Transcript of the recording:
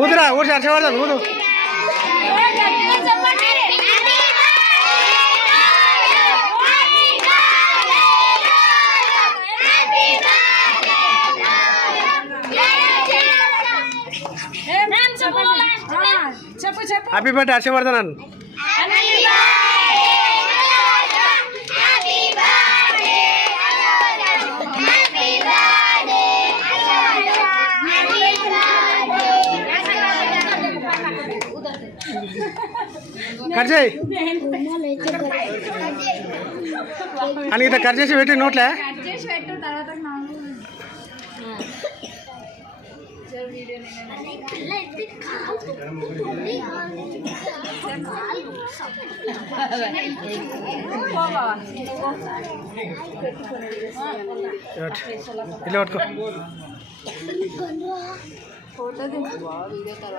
ఊదురా ఊసి హర్షవర్ధన్ ఊదు. Happy birthday Harshavardhan అన్న. Cut చేయి అనిత, కట్ చేసి పెట్టి నోట్లే. ఇలా పట్టుకో.